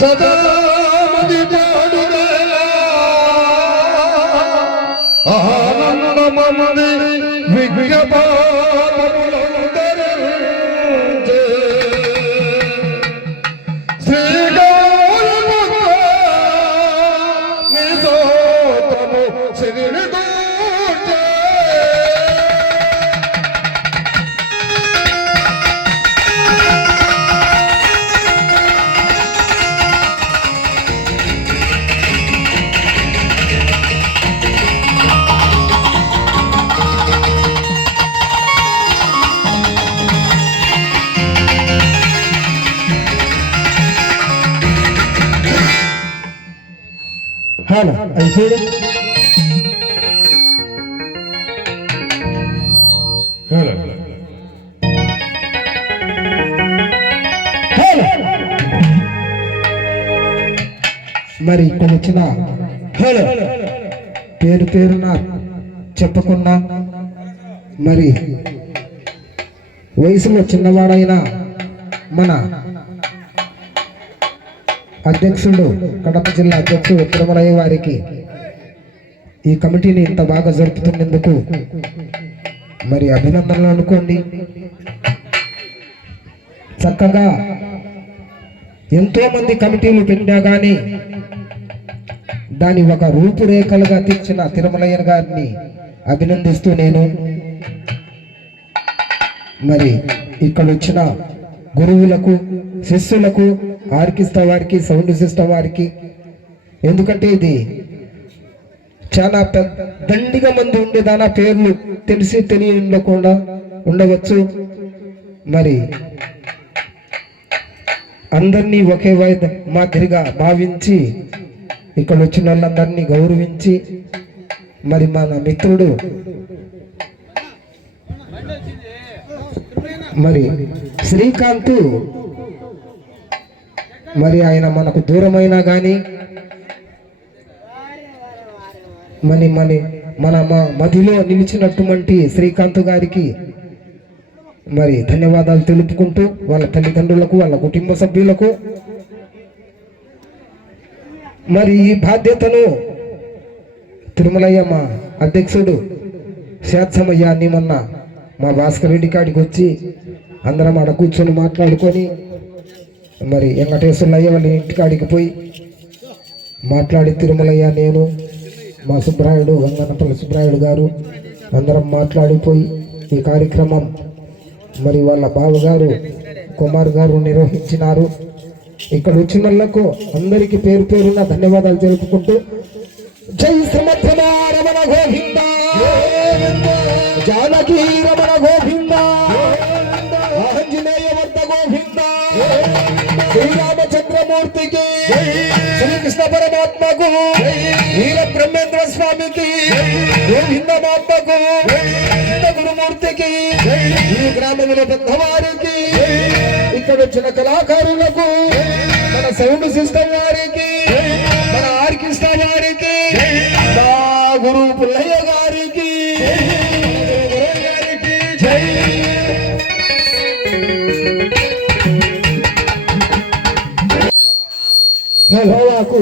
सदा मदि पाडुगा आनंद ममदि विज्ञापनमुलंदरिंचे श्री गौरभक्त निजोतमु श्रीनिदूर्चे Hala, ऐसे hala మరి ఇక్కడ వచ్చిన పేరు పేరున చెప్పకుండా మరి వయసులో చిన్నవాడైన మన అధ్యక్షుడు కడప జిల్లా అధ్యక్షుడు తిరుమలయ్య వారికి ఈ కమిటీని ఇంత బాగా జరుపుతున్నందుకు మరి అభినందనలు అనుకోండి. చక్కగా ఎంతో మంది కమిటీలు పెట్టినా కానీ దాని ఒక రూపురేఖలుగా తీర్చిన తిరుమలయ్య గారిని అభినందిస్తూ నేను మరి ఇక్కడ వచ్చిన గురువులకు శిష్యులకు ఆర్కెస్ట్రా వారికి సౌండ్ సిస్టమ్ వారికి, ఎందుకంటే ఇది చాలా దండిగా మంది ఉండేదానా పేర్లు తెలిసి తెలియకుండా ఉండవచ్చు. మరి అందరినీ ఒకే మాదిరిగా భావించి ఇక్కడ వచ్చిన వాళ్ళందరినీ గౌరవించి మరి మన మిత్రుడు మరి శ్రీకాంత్ మరి ఆయన మనకు దూరమైనా కానీ మన మదిలో నిలిచినటువంటి శ్రీకాంత్ గారికి మరి ధన్యవాదాలు తెలుపుకుంటూ వాళ్ళ తల్లిదండ్రులకు వాళ్ళ కుటుంబ సభ్యులకు మరి ఈ బాధ్యతను తిరుమలయ్య మా అధ్యక్షుడు శాత్సమయ్య మొన్న మా భాస్కర్ రెడ్డి కాడికి వచ్చి అందరం ఆడ కూర్చొని మాట్లాడుకొని మరి వెంకటేశ్వర్లయ్య వాళ్ళ ఇంటికాడికి పోయి మాట్లాడి తిరుమలయ్య నేను మా సుబ్రాయుడు గంగన్నపల్లి సుబ్రాయుడు గారు అందరం మాట్లాడిపోయి ఈ కార్యక్రమం మరి వాళ్ళ బావగారు కుమార్ గారు నిర్వహించినారు. ఇక్కడ వచ్చిన వాళ్ళకు అందరికీ పేరు పేరున్న ధన్యవాదాలు తెలుపుకుంటూ జై సమర్థమారమణ గోవింద జానకీ రమణ గోవింద ఆంజనేయ వర్ధ గోవింద శ్రీరామచంద్రమూర్తికి శ్రీకృష్ణ పరమాత్మకు వీర బ్రహ్మేంద్ర స్వామికి గోవింద మాత్మకు గురుమూర్తికి ఈ గ్రామంలో పెద్దవారికి ఇక్కడ వచ్చిన కళాకారులకు మన సౌండ్ సిస్టమ్ వారికి మన ఆర్కెస్ట్రా వారికి మా గురు పుల్లయ్య గారికి జై భవాకు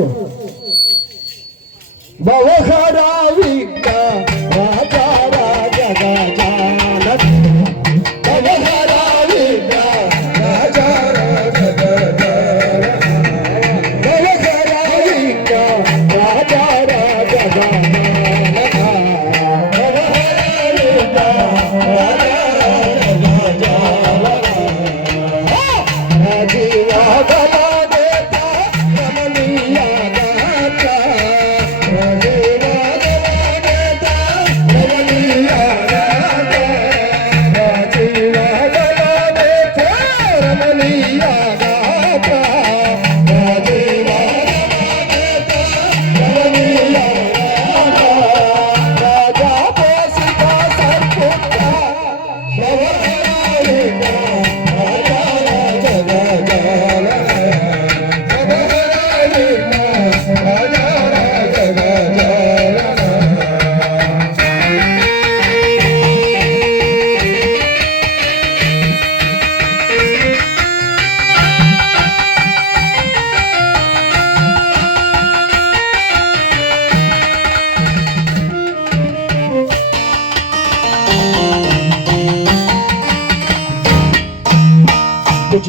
భవహరావిక రాజా రాజా రాజా భవహరావిక రాజా రాజా భవహరావిక రాజా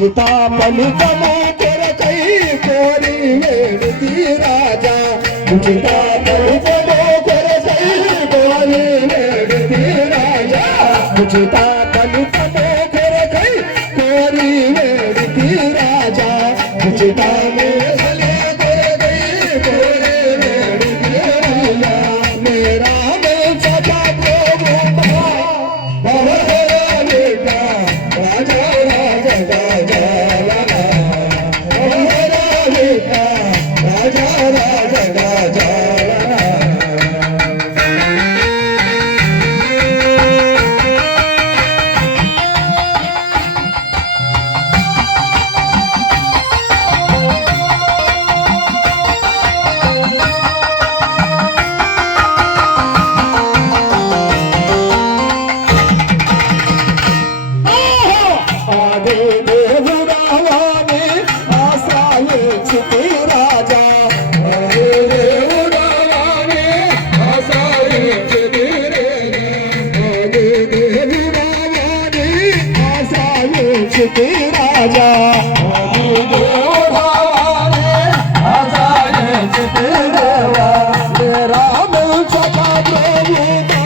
ఉచిత ఫలితము కొరకై కోరి వేడుతి రాజా ఉచిత ఫలితము కొరకై కోరి వేడుతి రాజా ఉచిత ఫలితము కొరకై కోరి వేడుతి రాజా ఉచిత మేలే కొరకై కోరి వేడుతి రాజా మేరా దిల్ సదా ప్రభు రాజా రాజా రాజా రాజా రాజా రాజా ఆది దేవుడావాని ఆశ్రయించితి రాజా ఆది దేవుడావాని ఆశ్రయించితి ఆది దేవుడావాని ఆశ్రయించితి రాజా ఆది దేవుడావాని ఆశ్రయించితి దేవా రామ సదా ప్రభుతా